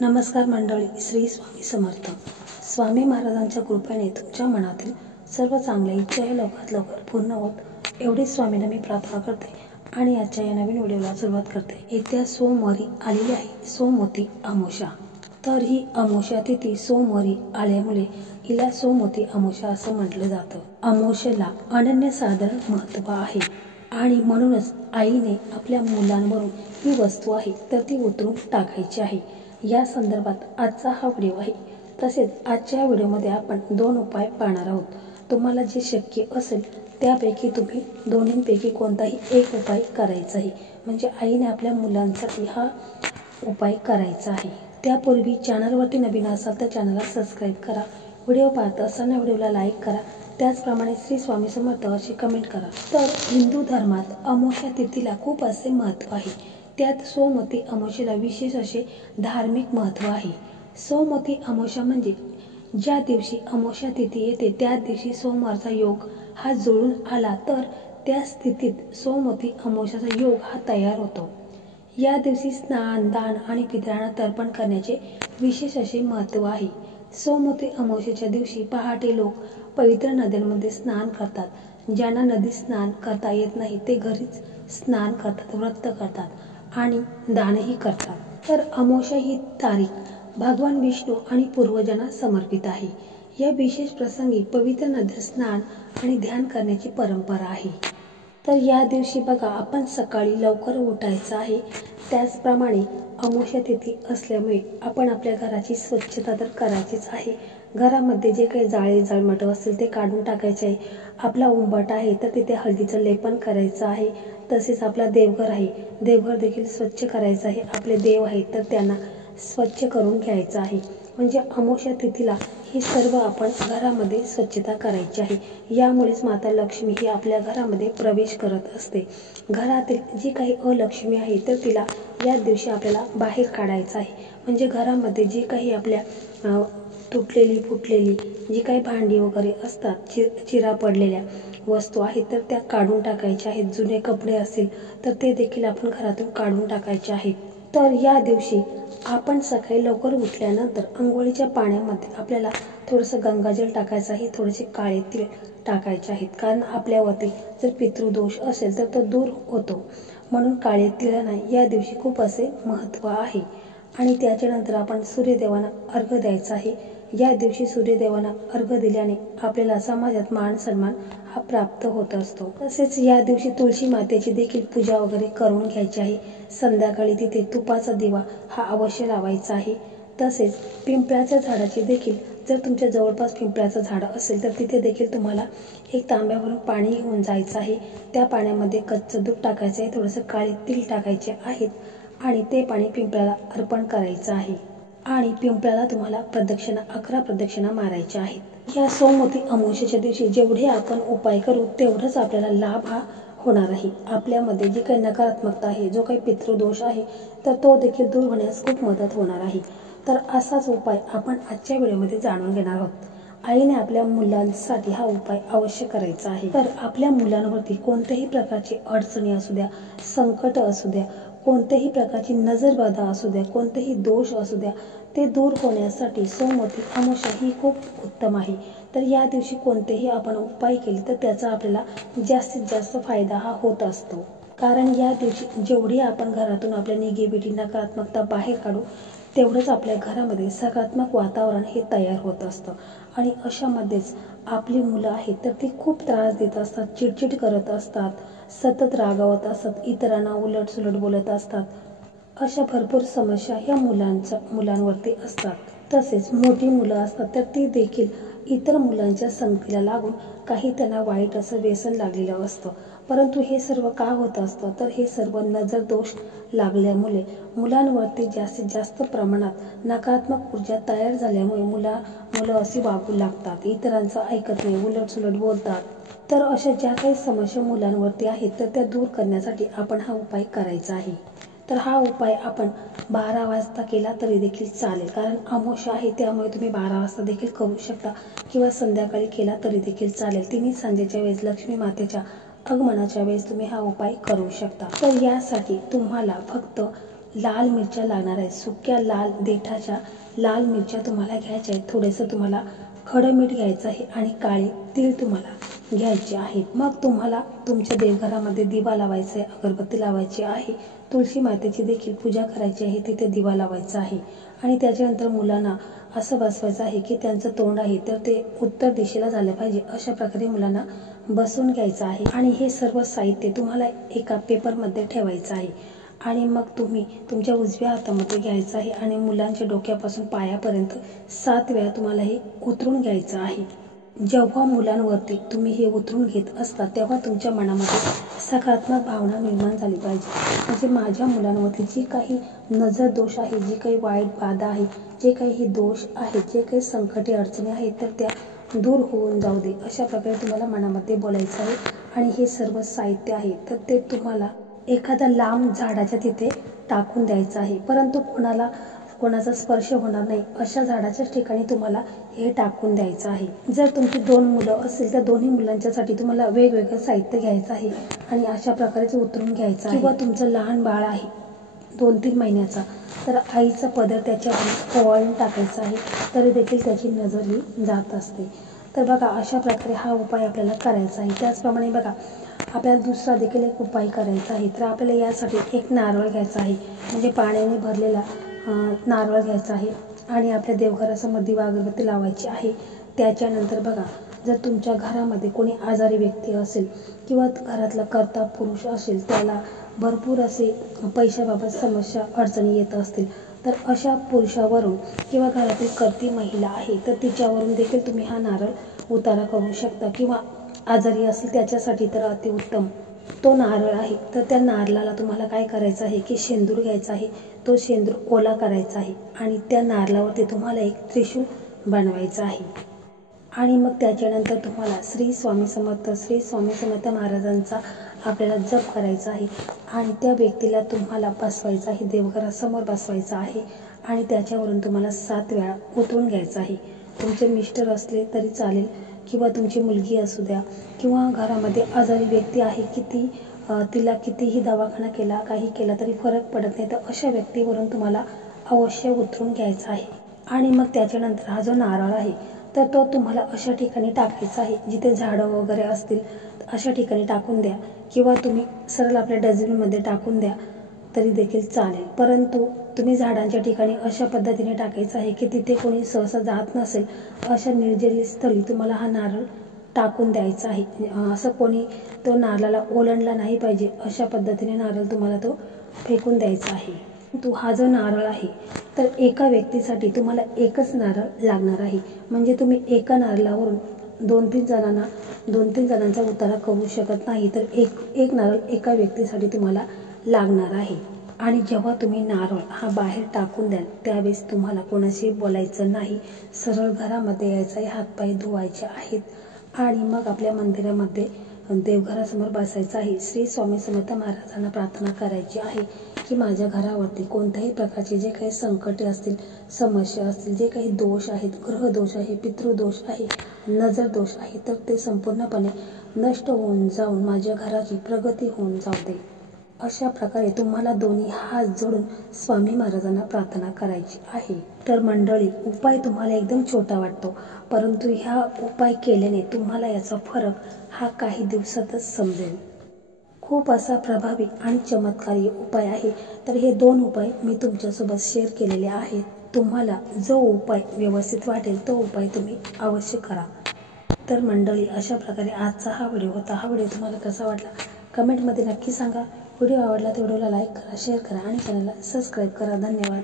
नमस्कार मंडळी, श्री स्वामी समर्थ. स्वामी महाराजांच्या कृपेने तुमच्या मनातील सर्व चांगल्या इच्छा हे लवकरात लवकर पूर्ण होत एवढी स्वामींना मी प्रार्थना करते आणि आजच्या या नवीन व्हिडिओला सुरुवात करते. येत्या सोमवारी आलेली आहे सोमवती अमावस्या. तर ही अमावस्या तिथी सोमवारी आल्यामुळे हिला सोमवती अमावस्या असं म्हटलं जातं. अमावस्येला अनन्यसाधारण महत्त्व आहे आणि म्हणूनच आईने आपल्या मुलांवरून ही वस्तू आहे तर ती उतरून टाकायची आहे. या संदर्भात आजचा हा व्हिडिओ आहे. तसेच आजच्या व्हिडिओमध्ये आपण 2 उपाय पाहणार आहोत. तुम्हाला जे शक्य असेल त्यापैकी तुम्ही दोन्हींपैकी कोणताही एक उपाय करायचा आहे. म्हणजे आईने आपल्या मुलांसाठी हा उपाय करायचा आहे. त्यापूर्वी चॅनलवरती नवीन असाल तर चॅनलला सबस्क्राईब करा. व्हिडिओ पाहत असताना व्हिडिओला लाईक करा. त्याचप्रमाणे श्री स्वामी समर्थ अशी कमेंट करा. तर हिंदू धर्मात अमावस्या तिथीला खूप असे महत्त्व आहे. त्यात सोमवती अमावस्येला विशेष असे धार्मिक महत्त्व आहे. सोमवती अमावस्या म्हणजे ज्या दिवशी अमावस्या तिथी येते त्या दिवशी सोमवारचा योग हा जुळून आला तर त्या स्थितीत सोमवती अमावस्याचा योग हा तयार होतो. या दिवशी स्नान, दान आणि पितरांना तर्पण करण्याचे विशेष असे महत्त्व आहे. सोमवती अमावस्येच्या दिवशी पहाटे लोक पवित्र नद्यांमध्ये स्नान करतात. ज्यांना नदी स्नान करता येत नाही ते घरीच स्नान करतात, व्रत करतात आणि दानही करतात. तर अमावस्या ही तारीख भगवान विष्णू आणि पूर्वजांना समर्पित आहे. या विशेष प्रसंगी पवित्र नद्यात स्नान आणि ध्यान करण्याची परंपरा आहे. तर या दिवशी बघा आपण सकाळी लवकर उठायचं आहे. त्याचप्रमाणे अमावस्या तिथी असल्यामुळे आपण आपल्या घराची स्वच्छता तर करायचीच आहे. घरामध्ये जे काही जाळे जाळमट असतील ते काढून टाकायचे आहे. आपला उंबरठा आहे तर तिथे हळदीचं लेपन करायचं आहे. तसेच आपला देवघर आहे, देवघर देखील स्वच्छ करायचं आहे. आपले देव आहेत तर त्यांना स्वच्छ करून घ्यायचं आहे. म्हणजे अमावस्या तिथीला ही सर्व आपण घरामध्ये स्वच्छता करायची आहे. यामुळेच माता लक्ष्मी ही आपल्या घरामध्ये प्रवेश करत असते. घरातील जी काही अलक्ष्मी आहे तर तिला या दिवशी आपल्याला बाहेर काढायचं आहे. म्हणजे घरामध्ये जी काही आपल्या तुटलेली फुटलेली जी काही भांडी वगैरे असतात, चिरा पडलेल्या वस्तू आहेत तर त्या काढून टाकायच्या आहेत. जुने कपडे असतील तर ते देखील आपण घरातून काढून टाकायचे आहेत. तर या दिवशी आपण सकाळी लवकर उठल्यानंतर अंघोळीच्या पाण्यामध्ये आपल्याला थोडंसं गंगाजल टाकायचं आहे, थोडेसे काळे तीळ टाकायचे आहेत. कारण आपल्यावरती जर पितृदोष असेल तर तो दूर होतो. म्हणून काळे तिळांना या दिवशी खूप असे महत्त्व आहे. आणि त्याच्यानंतर आपण सूर्यदेवांना अर्घ्य द्यायचा आहे. या दिवशी सूर्यदेवांना अर्घ्य दिल्याने आपल्याला समाजात मान सन्मान हा प्राप्त होत असतो. तसेच या दिवशी तुळशी मातेची देखील पूजा वगैरे करून घ्यायची आहे. संध्याकाळी तिथे तुपाचा दिवा हा अवश्य लावायचा आहे. तसेच पिंपळाच्या झाडाची देखील जर तुमच्या जवळपास पिंपळाचं झाड असेल तर तिथे देखील तुम्हाला एक तांब्यावरून पाणी घेऊन जायचं आहे. त्या पाण्यामध्ये कच्चं दूध टाकायचं आहे, थोडंसं काळे तीळ टाकायचे आहेत आणि ते पाणी पिंपळाला अर्पण करायचं आहे. आणि पिंपळाला तुम्हाला 11 प्रदक्षिणा मारायच्या आहेत. या सोमवती अमावस्येच्या दिवशी जेवढे आपण उपाय करू तेवढंच आपल्याला लाभ हा होणार आहे. आपल्यामध्ये जी काही नकारात्मकता आहे, जो काही पितृदोष आहे तर तो देखील दूर होण्यास खूप मदत होणार आहे. तर असाच उपाय आपण आजच्या व्हिडिओमध्ये जाणून घेणार आहोत. आईने आपल्या मुलांसाठी हा उपाय अवश्य करायचा आहे. तर आपल्या मुलांवरती कोणत्याही प्रकारची अडचणी असू द्या, संकट असू द्या, कोणत्याही प्रकारची नजरबाधा असू द्या, कोणतेही दोष असू द्या, ते दूर होण्यासाठी सोमवती अमावस्या ही खूप उत्तम आहे. तर या दिवशी कोणतेही आपण उपाय केले तर त्याचा आपल्याला जास्तीत जास्त फायदा हा होत असतो. कारण या दिवशी जेवढी आपण घरातून आपल्या निगेटिव्हिटी नकारात्मकता बाहेर काढू तेवढंच आपल्या घरामध्ये सकारात्मक वातावरण हे तयार होत असतं. आणि अशामध्येच आपली मुलं आहेत तर ती खूप त्रास देत असतात, चिडचिड करत असतात, सतत रागावत असतात, इतरांना उलटसुलट बोलत असतात. अशा भरपूर समस्या ह्या मुलांवरती असतात. तसेच मोठी मुलं असतात तर ती देखील इतर मुलांच्या संगतीला लागून काही त्यांना वाईट असं व्यसन लागलेलं असतं. परंतु हे सर्व का होत असतं तर हे सर्व नजर दोष लागल्यामुळे मुलांवरती जास्तीत जास्त प्रमाणात नकारात्मक ऊर्जा तयार झाल्यामुळे मुलं अशी वागू लागतात, इतरांचं ऐकत नाही, उलटसुलट बोलतात. तर अशा ज्या काही समस्या मुलांवरती आहेत तर त्या दूर करण्यासाठी आपण हा उपाय करायचा आहे. तर हा उपाय आपण 12 वाजता केला तरी देखील चालेल. कारण अमावस्या आहे त्यामुळे तुम्ही 12 वाजता देखील करू शकता किंवा संध्याकाळी केला तरी देखील चालेल. तिन्ही सांजेच्या वेळेस लक्ष्मी मातेच्या आगमनाच्या वेळेस तुम्ही हा उपाय करू शकता. तर यासाठी तुम्हाला फक्त लाल मिरच्या लागणार आहेत, सुक्या लाल देठाच्या लाल मिरच्या तुम्हाला घ्यायच्या आहेत. थोडेंसं तुम्हाला खडं मीठ घ्यायचं आहे आणि काळे तीळ तुम्हाला घ्यायचे आहे. मग तुम्हाला तुमच्या देवघरामध्ये दिवा लावायचा आहे, अगरबत्ती लावायची आहे, तुळशी मातेची देखील पूजा करायची आहे, तिथे दिवा लावायचा आहे. आणि त्याच्यानंतर मुलांना असं बसवायचं आहे की त्यांचं तोंड आहे तर ते उत्तर दिशेला झालं पाहिजे. अशा प्रकारे मुलांना बसवून घ्यायचं आहे. आणि हे सर्व साहित्य तुम्हाला एका पेपरमध्ये ठेवायचं आहे. आणि मग तुम्ही तुमच्या उजव्या हातामध्ये घ्यायचं आहे आणि मुलांच्या डोक्यापासून पायापर्यंत 7 वेळा तुम्हाला हे उतरून घ्यायचं आहे. जेव्हा मुलांवरती तुम्ही हे उतरून घेत असता तेव्हा तुमच्या मनामध्ये सकारात्मक भावना निर्माण झाली पाहिजे. म्हणजे माझ्या मुलांवरती जी काही नजर दोष आहे, जी काही वाईट बाधा आहे, जे काही दोष आहेत, जे काही संकटे अडचणी आहेत तर त्या दूर होऊन जाऊ दे, अशा प्रकारे तुम्हाला मनामध्ये बोलायचं आहे. आणि हे सर्व साहित्य आहे तर ते तुम्हाला एखाद्या लांब झाडाच्या तिथे टाकून द्यायचं आहे, परंतु कोणाचा स्पर्श होणार नाही अशा झाडाच्याच ठिकाणी तुम्हाला हे टाकून द्यायचं आहे. जर तुमची 2 मुलं असेल तर दोन्ही मुलांच्यासाठी तुम्हाला वेगवेगळं साहित्य घ्यायचं आहे आणि अशा प्रकारेच उतरून घ्यायचं आहे. किंवा तुमचं लहान बाळ आहे 2-3 महिन्याचा तर आईचा पदर त्याच्यावर ओवाळून टाकायचा आहे, तरी देखील त्याची नजर जात असते. तर बघा अशा प्रकारे हा उपाय आपल्याला करायचा आहे. त्याचप्रमाणे बघा आपल्याला दुसरा देखील एक उपाय करायचा आहे. तर आपल्याला यासाठी एक नारळ घ्यायचा आहे, म्हणजे पाण्याने भरलेला नारळ घ्यायचा आहे आणि आपल्या देवघरासमोर दिवा अगरबत्ती लावायची आहे. त्याच्यानंतर बघा जर तुमच्या घरामध्ये कोणी आजारी व्यक्ती असेल किंवा घरातला कर्ता पुरुष असेल, त्याला भरपूर असे पैशाबाबत समस्या अडचणी येत असतील तर अशा पुरुषावरून किंवा घरातील कर्ती महिला आहे तर तिच्यावरून देखील तुम्ही हा नारळ उतारा करू शकता. किंवा आजारी असेल त्याच्यासाठी तर अतिउत्तम तो नारळ आहे. तर त्या नारळाला तुम्हाला काय करायचं आहे की शेंदूर घ्यायचा आहे, तो शेंदूर ओला करायचा आहे आणि त्या नारळावरती तुम्हाला एक त्रिशूल बनवायचं आहे. आणि मग त्याच्यानंतर तुम्हाला श्री स्वामी समर्थ महाराजांचा आपल्याला जप करायचा आहे आणि त्या व्यक्तीला तुम्हाला बसवायचं आहे, देवघरासमोर बसवायचं आहे आणि त्याच्यावरून तुम्हाला 7 वेळा उतरून घ्यायचं आहे. तुमचे मिस्टर असले तरी चालेल किंवा तुमची मुलगी असू द्या किंवा घरामध्ये आजारी व्यक्ती आहे की तिला कितीही दवाखाना केला काही केला तरी फरक पडत नाही, तर अशा व्यक्तीवरून तुम्हाला अवश्य उतरून घ्यायचा आहे. आणि मग त्याच्यानंतर हा जो नारळ आहे तर तो तुम्हाला अशा ठिकाणी टाकायचा आहे जिथे झाडं वगैरे असतील अशा ठिकाणी टाकून द्या किंवा तुम्ही सरळ आपल्या डस्टबिनमध्ये टाकून द्या तरी देखील चालेल. परंतु तुम्ही झाडांच्या ठिकाणी अशा पद्धतीने टाकायचं आहे की तिथे कोणी सहसा जात नसेल, अशा निर्जली स्थळी तुम्हाला हा नारळ टाकून द्यायचा आहे. असं कोणी तो नारळाला ओलांडला नाही पाहिजे अशा पद्धतीने नारळ तुम्हाला तो फेकून द्यायचा आहे. हा जो नारळ आहे तर एका व्यक्तीसाठी तुम्हाला एकच नारळ लागणार आहे. म्हणजे तुम्ही एका नारळावरून 2-3 जणांचा उतारा करू शकत नाही, तर एक नारळ एका व्यक्तीसाठी तुम्हाला लागणार आहे. आणि जेव्हा तुम्ही नारळ हा बाहेर टाकून द्याल त्यावेळेस तुम्हाला कोणाशी बोलायचं नाही, सरळ घरामध्ये यायचं आहे, हातपाय धुवायचे आहेत आणि मग आपल्या मंदिरामध्ये देवघरासमोर बसायचं आहे. श्री स्वामी समर्थ महाराजांना प्रार्थना करायची आहे की माझ्या घरावरती कोणत्याही प्रकारचे जे काही संकटे असतील, समस्या असतील, जे काही दोष आहेत, ग्रहदोष आहे, पितृदोष आहे, नजर दोष आहे, तर ते संपूर्णपणे नष्ट होऊन जाऊन माझ्या घराची प्रगती होऊन जाऊ दे. अशा प्रकारे तुम्हाला दोन्ही हात जोडून स्वामी महाराजांना प्रार्थना करायची आहे. तर मंडळी, उपाय तुम्हाला एकदम छोटा वाटतो, परंतु ह्या उपाय केल्याने तुम्हाला याचा फरक हा काही दिवसातच समजेल. खूप असा प्रभावी आणि चमत्कारी उपाय आहे. तर हे 2 उपाय मी तुमच्यासोबत शेअर केलेले आहेत. तुम्हाला जो उपाय व्यवस्थित वाटेल तो उपाय तुम्ही अवश्य करा. तर मंडळी, अशा प्रकारे आजचा हा व्हिडिओ होता. हा व्हिडिओ तुम्हाला कसा वाटला कमेंटमध्ये नक्की सांगा. व्हिडिओ आवडला तर व्हिडिओला लाईक करा, शेअर करा आणि चॅनलला सबस्क्राईब करा. धन्यवाद.